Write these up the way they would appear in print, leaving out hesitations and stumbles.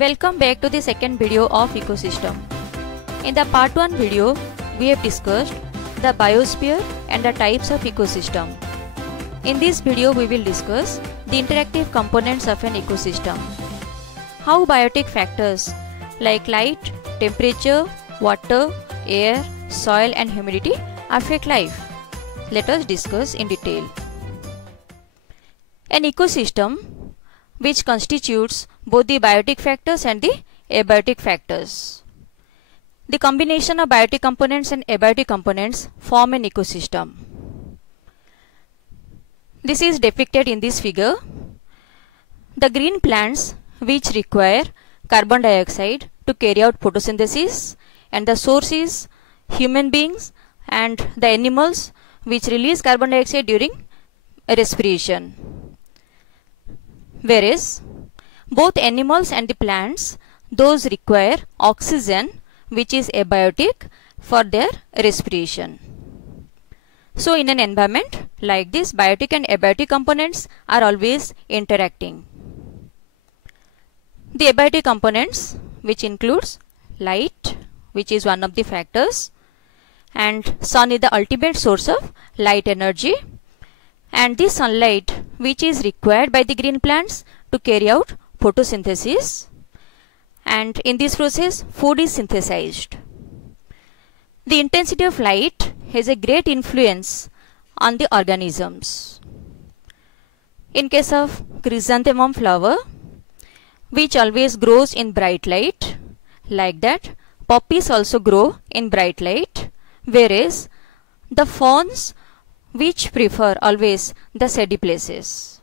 Welcome back to the second video of ecosystem. In the part 1 video, we have discussed the biosphere and the types of ecosystem. In this video, we will discuss the interactive components of an ecosystem. How biotic factors like light, temperature, water, air, soil and humidity affect life. Let us discuss in detail. An ecosystem which constitutes both the biotic factors and the abiotic factors. The combination of biotic components and abiotic components form an ecosystem. This is depicted in this figure. The green plants which require carbon dioxide to carry out photosynthesis, and the source is human beings and the animals which release carbon dioxide during respiration. Whereas both animals and the plants, those require oxygen which is abiotic for their respiration. So in an environment like this, biotic and abiotic components are always interacting. The abiotic components, which includes light, which is one of the factors, and sun is the ultimate source of light energy, and the sunlight which is required by the green plants to carry out photosynthesis, and in this process food is synthesized. The intensity of light has a great influence on the organisms. In case of chrysanthemum flower, which always grows in bright light, like that poppies also grow in bright light, whereas the ferns which prefer always the shady places.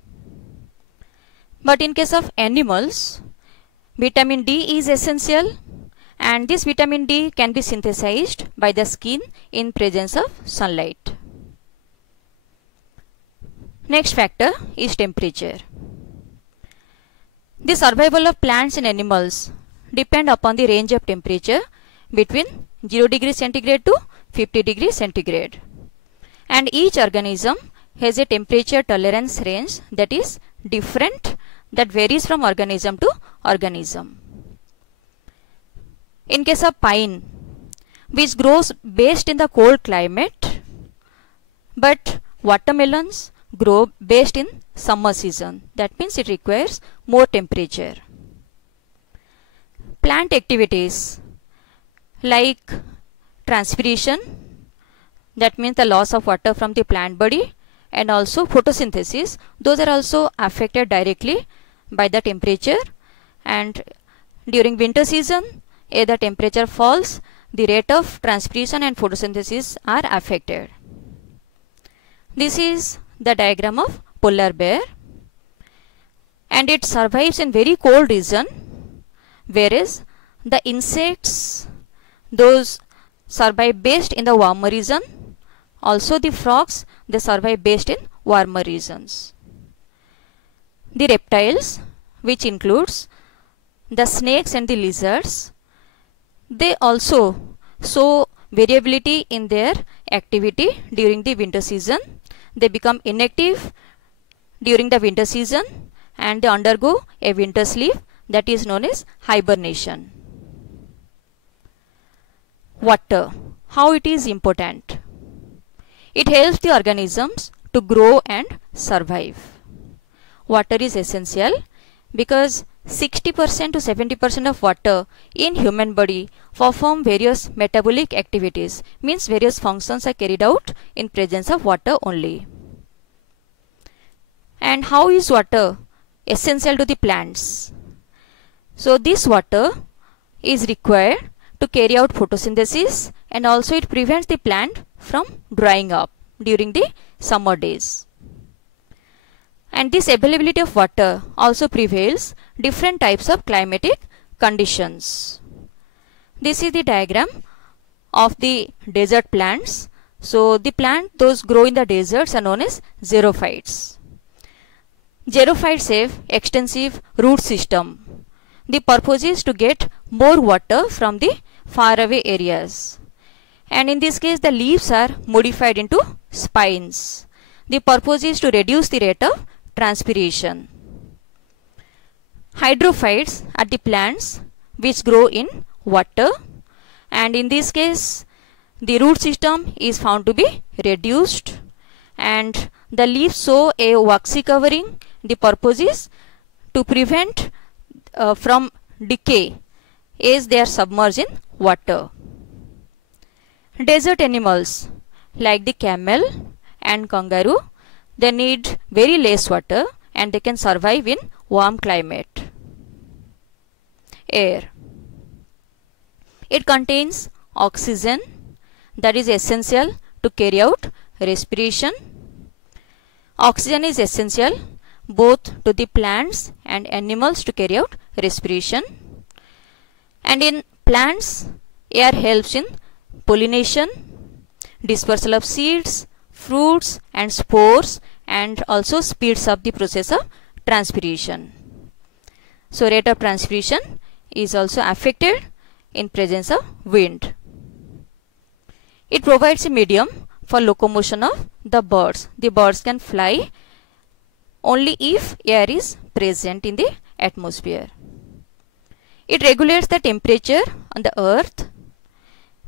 But in case of animals, vitamin D is essential, and this vitamin D can be synthesized by the skin in presence of sunlight. Next factor is temperature. The survival of plants and animals depend upon the range of temperature between 0 degrees centigrade to 50 degrees centigrade. And each organism has a temperature tolerance range that is different, that varies from organism to organism. In case of pine, which grows best in the cold climate, but watermelons grow best in summer season. That means it requires more temperature. Plant activities like transpiration, that means the loss of water from the plant body, and also photosynthesis, those are also affected directly by the temperature. And during winter season, as the temperature falls, the rate of transpiration and photosynthesis are affected. This is the diagram of polar bear, and it survives in very cold region, whereas the insects, those survive best in the warmer region. Also the frogs, they survive best in warmer regions. The reptiles, which includes the snakes and the lizards, they also show variability in their activity during the winter season. They become inactive during the winter season and they undergo a winter sleep, that is known as hibernation. Water, how it is important? It helps the organisms to grow and survive. Water is essential because 60% to 70% of water in human body perform various metabolic activities, means various functions are carried out in presence of water only. And how is water essential to the plants? So this water is required to carry out photosynthesis, and also it prevents the plant from drying up during the summer days. And this availability of water also prevails different types of climatic conditions. This is the diagram of the desert plants. So the plant those grow in the deserts are known as xerophytes. Xerophytes have extensive root system. The purpose is to get more water from the faraway areas. And in this case the leaves are modified into spines. The purpose is to reduce the rate of transpiration. Hydrophytes are the plants which grow in water, and in this case the root system is found to be reduced and the leaves show a waxy covering. The purpose is to prevent from decay as they are submerged in water. Desert animals like the camel and kangaroo, they need very less water and they can survive in warm climate. Air. It contains oxygen that is essential to carry out respiration. Oxygen is essential both to the plants and animals to carry out respiration. And in plants, air helps in pollination, dispersal of seeds, fruits and spores, and also speeds up the process of transpiration. So rate of transpiration is also affected in presence of wind. It provides a medium for locomotion of the birds. The birds can fly only if air is present in the atmosphere. It regulates the temperature on the earth,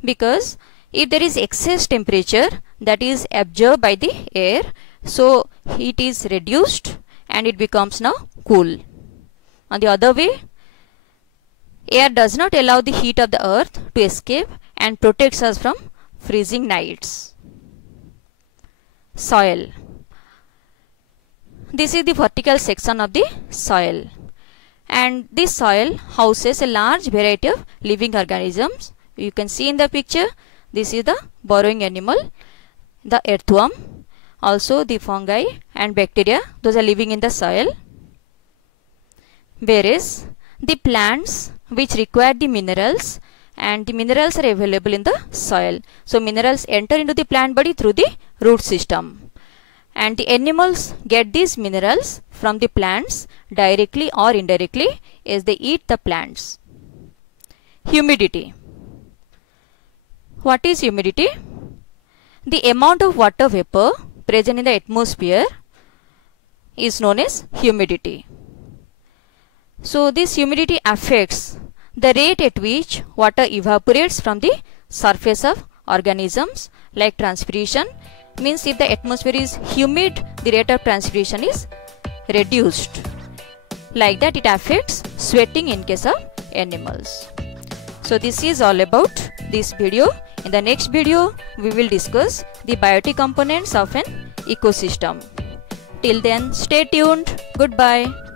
because if there is excess temperature that is absorbed by the air, so heat is reduced and it becomes now cool. On the other way, air does not allow the heat of the earth to escape and protects us from freezing nights. Soil. This is the vertical section of the soil, and this soil houses a large variety of living organisms. You can see in the picture, this is the burrowing animal, the earthworm, also the fungi and bacteria, those are living in the soil. Whereas the plants which require the minerals, and the minerals are available in the soil. So minerals enter into the plant body through the root system, and the animals get these minerals from the plants directly or indirectly as they eat the plants. Humidity. What is humidity? The amount of water vapor present in the atmosphere is known as humidity. So this humidity affects the rate at which water evaporates from the surface of organisms. Like transpiration, means if the atmosphere is humid, the rate of transpiration is reduced. Like that, it affects sweating in case of animals. So this is all about this video. In the next video, we will discuss the biotic components of an ecosystem. Till then, stay tuned. Goodbye.